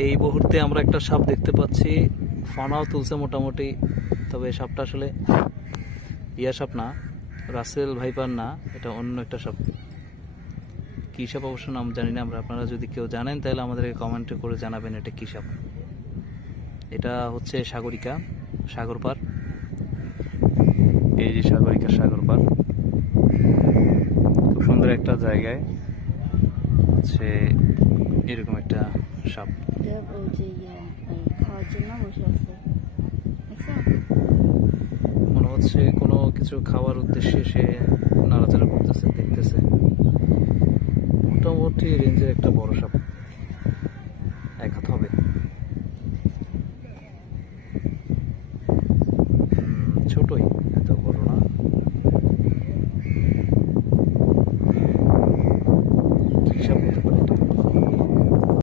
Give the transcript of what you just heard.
এই মুহূর্তে আমরা একটা সাপ দেখতে পাচ্ছি, ফানাও তুলছে মোটামুটি। তবে সাপটা আসলে ইয়া সাপ না, রাসেল ভাইপার না, এটা অন্য একটা সাপ। কী সাপ অবশ্য নাম জানি না আমরা। আপনারা যদি কেউ জানেন তাহলে আমাদেরকে কমেন্টে করে জানাবেন এটা কী সাপ। এটা হচ্ছে সাগরিকা, সাগর পার। এই যে সাগরিকা, সাগর পার। খুব সুন্দর একটা জায়গায় হচ্ছে এরকম একটা সাপ। খাওয়ার জন্য বসে আছে, মনে হচ্ছে কোনো কিছু খাওয়ার উদ্দেশ্যে সে নাড়াচাড়া করতেছে, দেখতেছে। মোটামুটি রেঞ্জের একটা বড় সাপ।